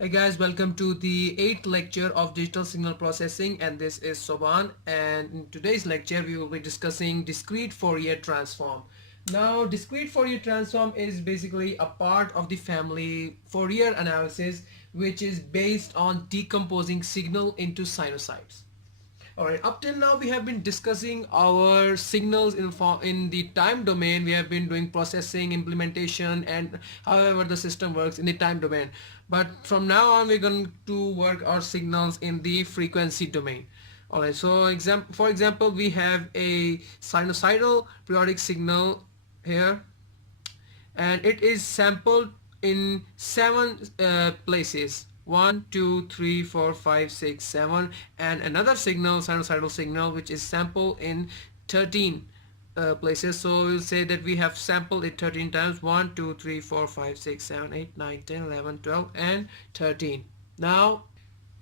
Hey guys, welcome to the 8th lecture of digital signal processing, and this is Soban, and in today's lecture we will be discussing discrete Fourier transform. Now discrete Fourier transform is basically a part of the family Fourier analysis which is based on decomposing signal into sinusoids. Alright, up till now we have been discussing our signals in the time domain. We have been doing processing, implementation, and however the system works in the time domain. But from now on we're going to work our signals in the frequency domain. Alright, so for example we have a sinusoidal periodic signal here, and it is sampled in 7 places: 1, 2, 3, 4, 5, 6, 7, and another signal, sinusoidal signal, which is sampled in 13 places. So we'll say that we have sampled it 13 times: 1, 2, 3, 4, 5, 6, 7, 8, 9, 10, 11, 12, and 13. Now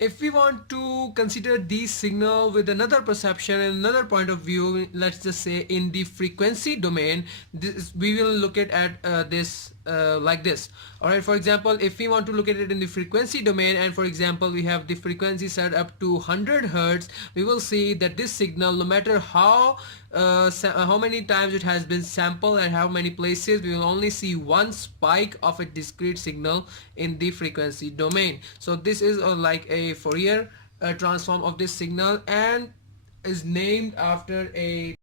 if we want to consider these signal with another perception and another point of view, let's just say in the frequency domain, we will look at this like this. Alright, for example, if we want to look at it in the frequency domain, and for example we have the frequency set up to 100 hertz, we will see that this signal, no matter how many times it has been sampled and how many places, we will only see one spike of a discrete signal in the frequency domain. So this is like a Fourier transform of this signal, and is named after a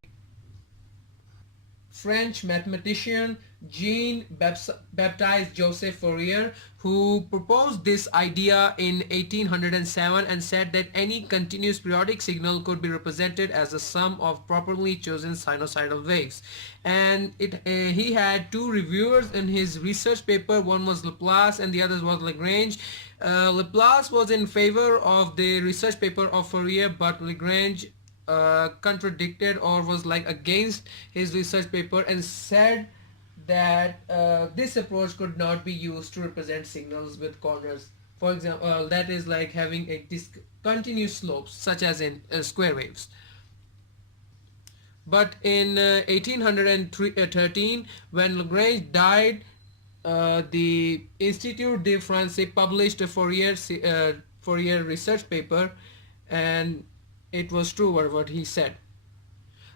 French mathematician Jean-Baptiste Joseph Fourier, who proposed this idea in 1807 and said that any continuous periodic signal could be represented as a sum of properly chosen sinusoidal waves. And he had two reviewers in his research paper. One was Laplace and the other was Lagrange. Laplace was in favor of the research paper of Fourier, but Lagrange contradicted or was like against his research paper and said that this approach could not be used to represent signals with corners. For example, that is like having a continuous slopes such as in square waves. But in 1813, when Lagrange died, the Institut de France published a Fourier research paper, and it was true what he said.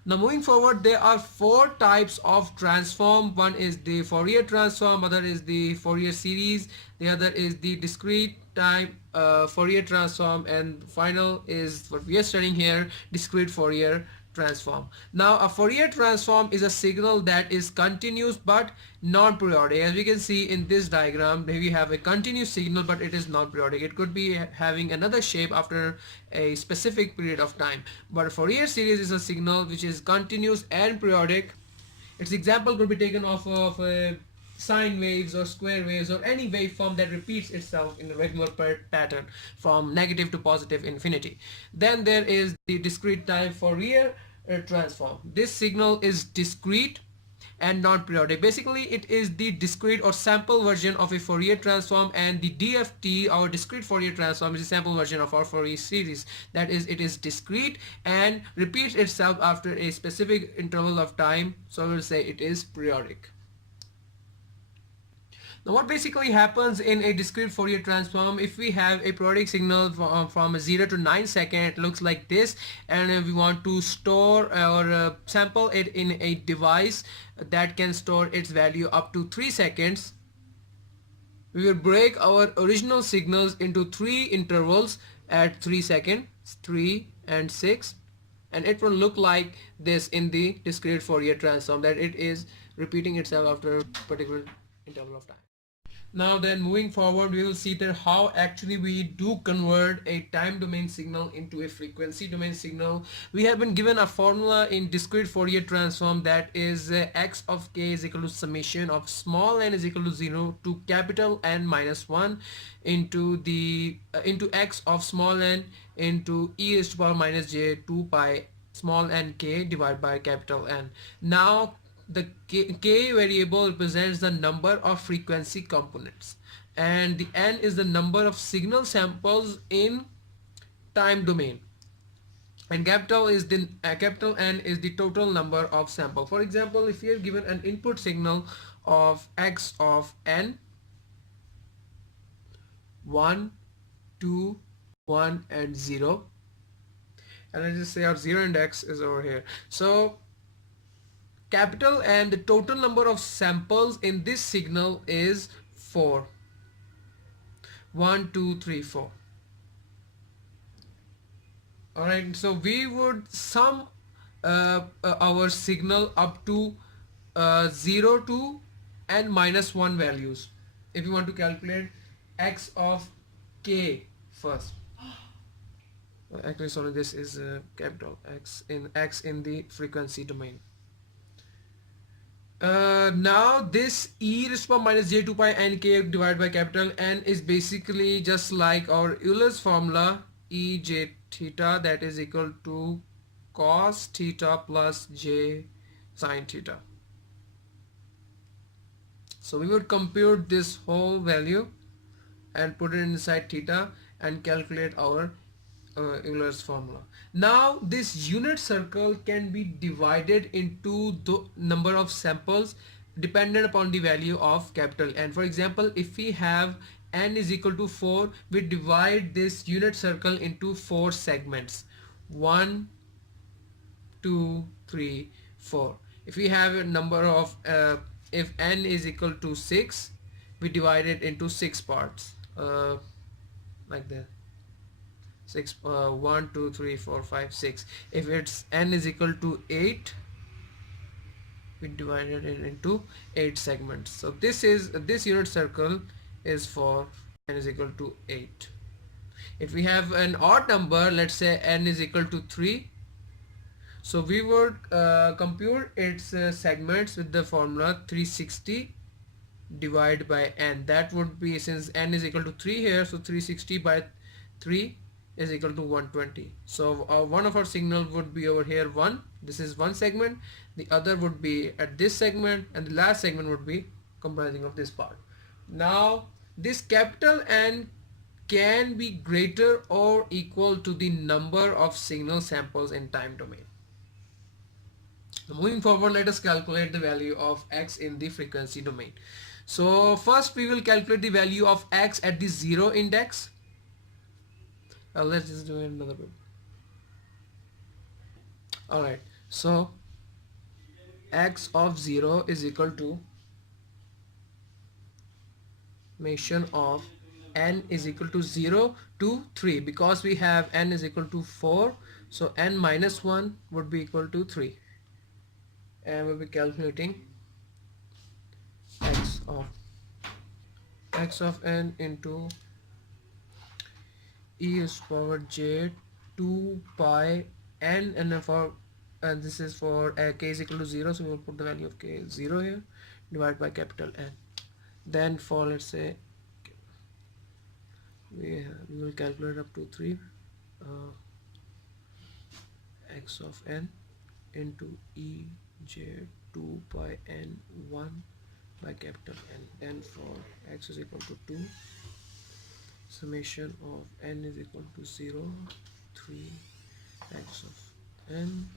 Now moving forward, there are four types of transform. One is the Fourier transform, other is the Fourier series, the other is the discrete time Fourier transform, and final is what we are studying here, discrete Fourier transform. Now a Fourier transform is a signal that is continuous but non-periodic. As we can see in this diagram, we have a continuous signal but it is non-periodic. It could be having another shape after a specific period of time. But a Fourier series is a signal which is continuous and periodic. Its example could be taken off of sine waves or square waves or any waveform that repeats itself in a regular pattern from negative to positive infinity. Then there is the discrete time Fourier transform. This signal is discrete and non-periodic. Basically it is the discrete or sample version of a Fourier transform, and the DFT, our discrete Fourier transform, is a sample version of our Fourier series. That is, it is discrete and repeats itself after a specific interval of time, so we'll say it is periodic. Now what basically happens in a discrete Fourier transform, if we have a periodic signal from 0 to 9 seconds, it looks like this, and we want to store or sample it in a device that can store its value up to 3 seconds, we will break our original signals into 3 intervals at 3 seconds, 3 and 6, and it will look like this in the discrete Fourier transform, that it is repeating itself after a particular interval of time. Now then, moving forward, we will see that how actually we do convert a time domain signal into a frequency domain signal. We have been given a formula in discrete Fourier transform, that is x of k is equal to summation of small n is equal to 0 to capital N minus 1 into the into x of small n into e raised to power minus j 2 pi small n k divided by capital N. Now the k variable represents the number of frequency components, and the n is the number of signal samples in time domain, and capital N is the total number of sample. For example, if you are given an input signal of x of n, 1, 2, 1 and 0. And let's just say our 0 index is over here. So capital and the total number of samples in this signal is 4. 1, 2, 3, 4. Alright, so we would sum our signal up to 0 to n minus 1 values if you want to calculate x of k first. Actually, sorry, this is capital X in the frequency domain. Now this e raised to power minus j 2 pi n k divided by capital N is basically just like our Euler's formula e j theta, that is equal to cos theta plus j sine theta. So we would compute this whole value and put it inside theta and calculate our Euler's formula. Now this unit circle can be divided into the number of samples dependent upon the value of capital N. For example, if we have n is equal to 4, we divide this unit circle into 4 segments. 1, 2, 3, 4. If we have a number of if n is equal to 6, we divide it into 6 parts, like that. 6 1 2 3 4 5 6. If it's n is equal to 8, we divided it into 8 segments. So this unit circle is for n is equal to 8. If we have an odd number, let's say n is equal to 3, so we would compute its segments with the formula 360 divided by n. That would be, since n is equal to 3 here, so 360 by 3 is equal to 120. So one of our signal would be over here 1. This is one segment. The other would be at this segment, and the last segment would be comprising of this part. Now this capital N can be greater or equal to the number of signal samples in time domain. Now moving forward, let us calculate the value of x in the frequency domain. So first we will calculate the value of x at the 0 index. Let's just do it another bit. Alright, so x of 0 is equal to summation of n is equal to 0 to 3, because we have n is equal to 4, so n minus 1 would be equal to 3, and we'll be calculating x of n into e is power j 2 pi n, and this is for k is equal to 0, so we will put the value of k 0 here, divided by capital N. Then for, let's say, we will calculate up to 3, x of n into e j 2 pi n 1 by capital N. Then for x is equal to 2, summation of n is equal to 0, 3 x of n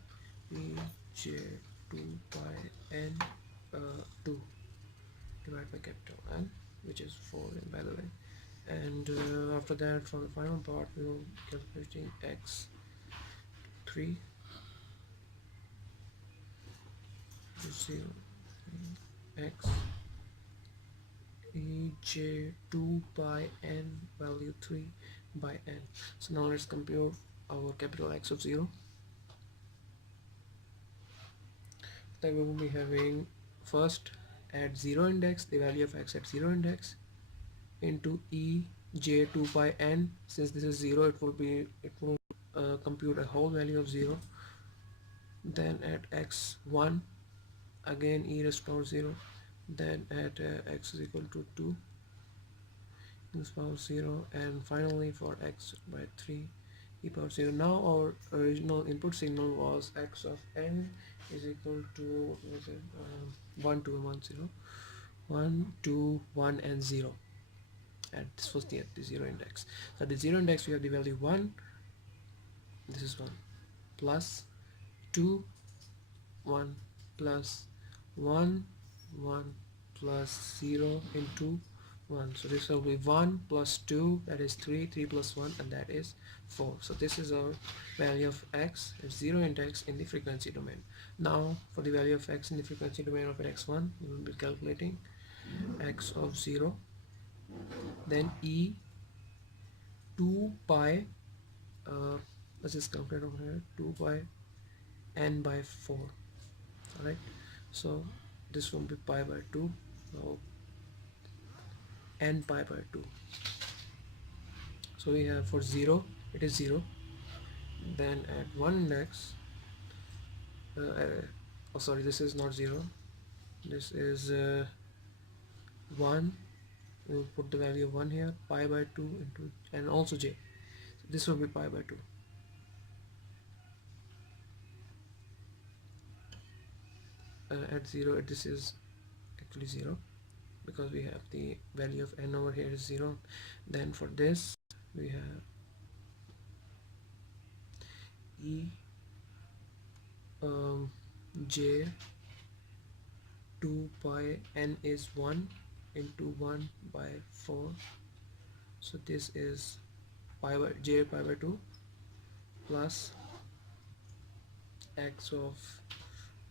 e j 2 pi n 2 divided by capital N, which is 4 by the way. And after that, for the final part, we will calculating x 3 0 x e j 2 by n value 3 by n. So now let's compute our capital X of 0. Then we will be having first at 0 index the value of x at 0 index into e j 2 pi n. Since this is 0, it will compute a whole value of 0. Then at x1 again e raised to power 0. Then at x is equal to 2 e raised to power 0, and finally for x by 3 e power 0. Now our original input signal was x of n is equal to 1 2 1 0 1 2 1 and 0, and this was at the 0 index. So at the 0 index we have the value 1, this is 1, plus 2 1 plus 1 1 plus 0 into 1. So this will be 1 plus 2, that is 3, 3 plus 1, and that is 4. So this is our value of x, it's 0 and x in the frequency domain. Now for the value of x in the frequency domain of x1, we will be calculating x of 0, then e 2 pi, let's just calculate over here, 2 pi n by 4. Alright, so this will be pi by 2, so n pi by 2. So we have for 0 it is 0, then at 1 index, oh sorry, this is not 0, this is 1. We will put the value of 1 here, pi by 2 into, and also j, so this will be pi by 2. At 0, this is actually 0 because we have the value of n over here is 0. Then for this we have e j 2 pi n is 1 into 1 by 4, so this is pi by j pi by 2 plus x of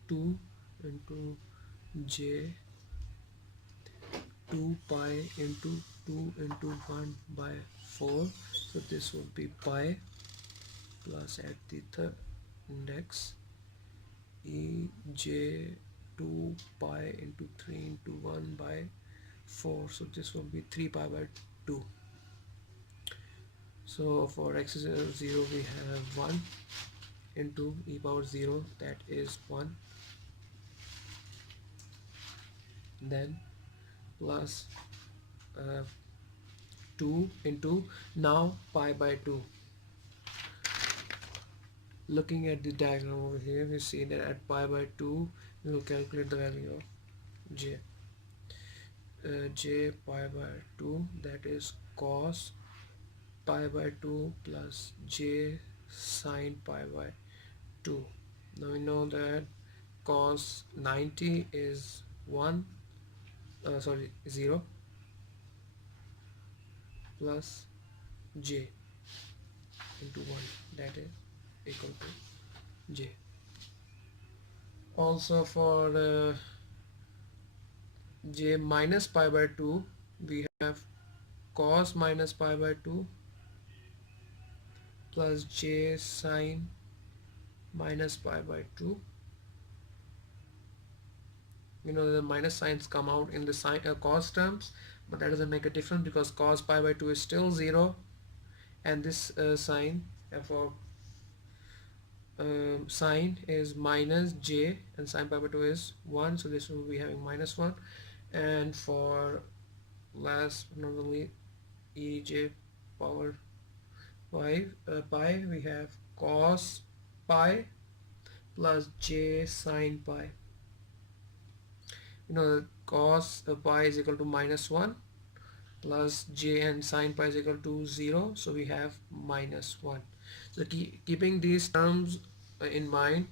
2 into j 2 pi into 2 into 1 by 4, so this would be pi plus at the third index e j 2 pi into 3 into 1 by 4, so this will be 3 pi by 2. So for x is 0 we have 1 into e power 0, that is 1, then plus 2 into now pi by 2. Looking at the diagram over here, we see that at pi by 2 we will calculate the value of j. J pi by 2, that is cos pi by 2 plus j sine pi by 2. Now we know that cos 90 is 0 plus j into 1, that is equal to j. Also for j minus pi by 2, we have cos minus pi by 2 plus j sine minus pi by 2. You know the minus signs come out in the sine cos terms, but that doesn't make a difference because cos pi by 2 is still 0, and this sign for sine is minus j and sine pi by 2 is 1, so this will be having minus 1. And for last but not only e j power 5 pi, we have cos pi plus j sine pi. You know cos pi is equal to minus 1 plus j and sine pi is equal to 0, so we have minus 1. So keeping these terms in mind,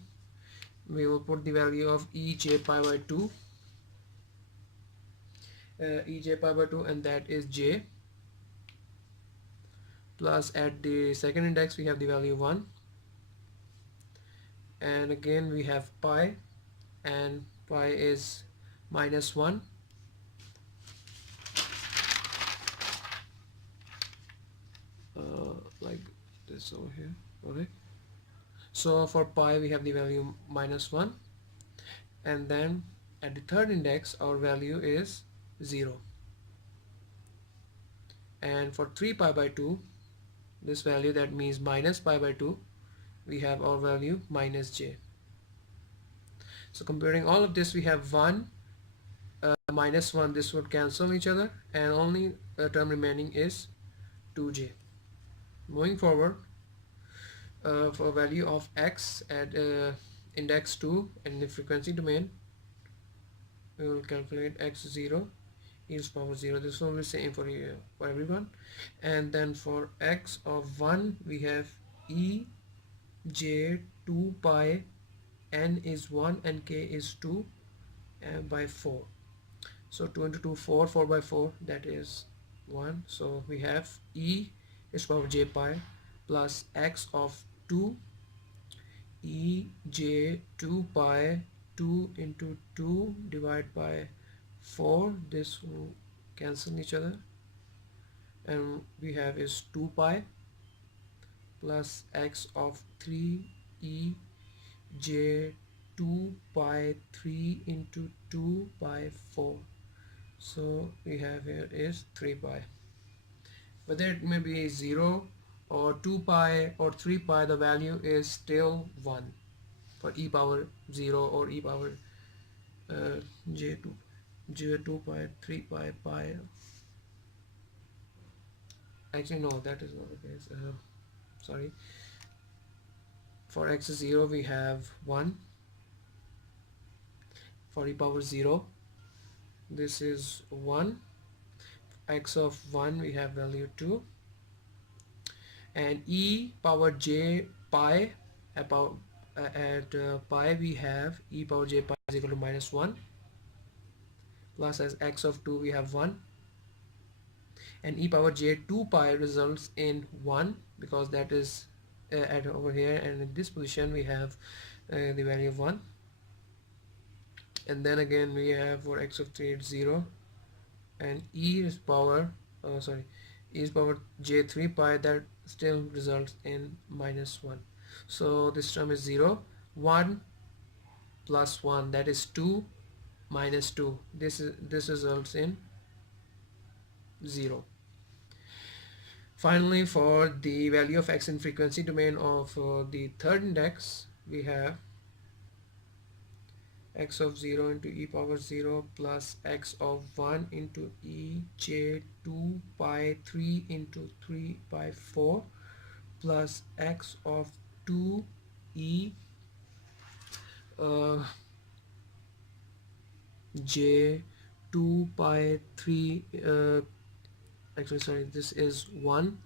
we will put the value of e j pi by 2, and that is j, plus at the second index we have the value 1, and again we have pi, and pi is minus 1, like this over here. Okay, so for pi we have the value minus 1, and then at the third index our value is 0, and for 3 pi by 2, this value, that means minus pi by 2, we have our value minus j. So comparing all of this, we have 1 minus 1, this would cancel each other, and only term remaining is 2j. Moving forward, for value of x at index 2 in the frequency domain, we will calculate x0 e to the power 0. This will be same for everyone. And then for x of 1, we have e j 2 pi n is 1 and k is 2 by 4. So 2 into 2, 4, 4 by 4, that is 1. So we have e is power j pi plus x of 2 e j 2 pi 2 into 2 divided by 4. This will cancel each other, and we have is 2 pi plus x of 3 e j 2 pi 3 into 2 by 4. So we have here is 3 pi. Whether it may be 0 or 2 pi or 3 pi, the value is still 1 for e power 0 or e power j2 j2 pi 3 pi pi. Actually no, that is not the case. Sorry, for x is 0 we have 1. For e power 0 this is 1. X of 1 we have value 2, and e power j pi about at pi we have e power j pi is equal to -1, plus as x of 2 we have 1, and e power j 2 pi results in 1 because that is at over here, and in this position we have the value of 1. And then again we have for x of 3 it's 0, and e is power e is power j 3 pi, that still results in -1. So this term is 0. 1 plus 1, that is 2, minus 2, this results in 0. Finally, for the value of x in frequency domain of the third index, we have x of 0 into e power 0 plus x of 1 into e j 2 pi 3 into 3 by 4 plus x of 2 e j 2 pi 3 actually sorry, this is 1,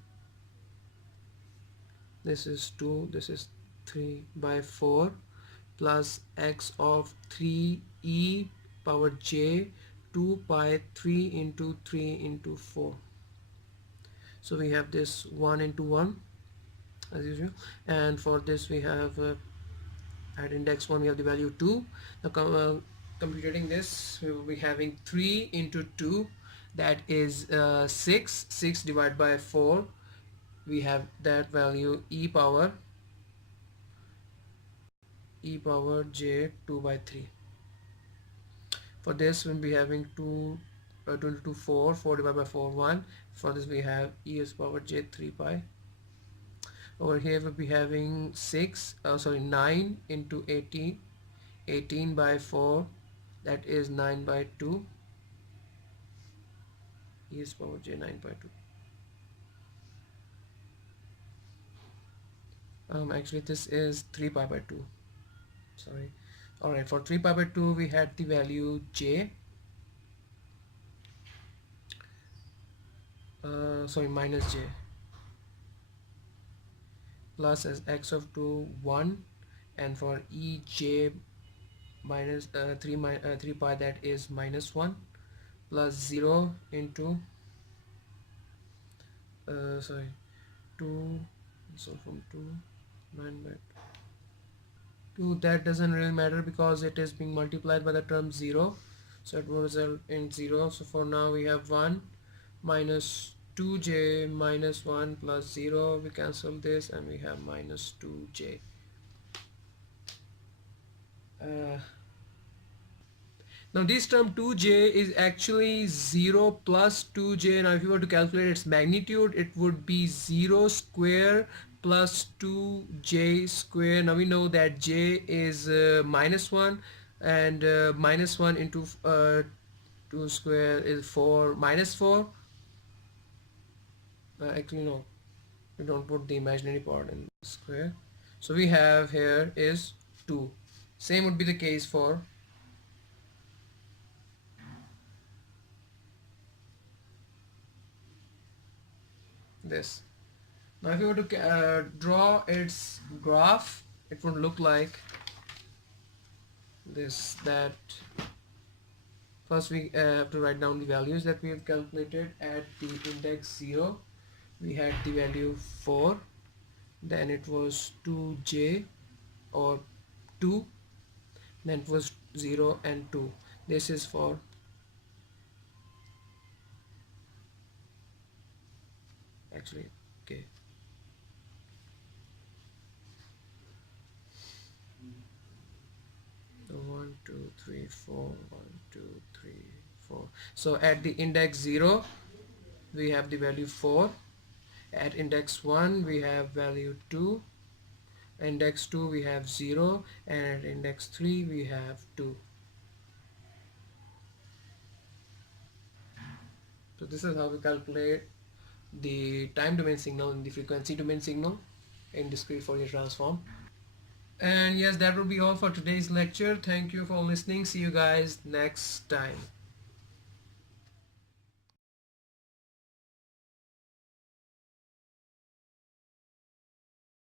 this is 2, this is 3 by 4 plus x of 3 e power j 2 pi 3 into 3 into 4. So we have this 1 into 1 as usual, and for this we have at index 1 we have the value 2. Now computing this, we will be having 3 into 2, that is 6. 6 divided by 4, we have that value e power j 2 by 3. For this we'll be having 2 into 4, 4 divided by 4 1. For this we have e is power j 3 pi. Over here we'll be having 9 into 18, 18 by 4, that is 9 by 2, e is power j 9 by 2. Actually this is 3 pi by 2, sorry. Alright, for 3 pi by 2 we had the value j minus j plus as x of 2 1, and for e j minus 3 pi, that is -1, plus 0 into 2, so from 2 9 by 2, that doesn't really matter because it is being multiplied by the term 0, so it will result in 0. So for now we have 1 minus 2j minus 1 plus 0, we cancel this and we have minus 2j. Now this term 2j is actually 0 plus 2j. Now if you were to calculate its magnitude, it would be 0 square plus 2j square. Now we know that j is -1, and -1 into 2 square is 4, -4. Actually no, we don't put the imaginary part in the square. So we have here is 2. Same would be the case for this. Now if you were to draw its graph, it would look like this, that First we have to write down the values that we have calculated. At the index 0 we had the value 4, then it was 2j or 2, then it was 0 and 2. This is for actually okay. So 1 2 3 4 1 2 3 4. So at the index 0 we have the value 4, at index 1 we have value 2, index 2 we have 0, and at index 3 we have 2. So this is how we calculate the time domain signal and the frequency domain signal in discrete Fourier transform. And yes, that will be all for today's lecture. Thank you for listening. See you guys next time.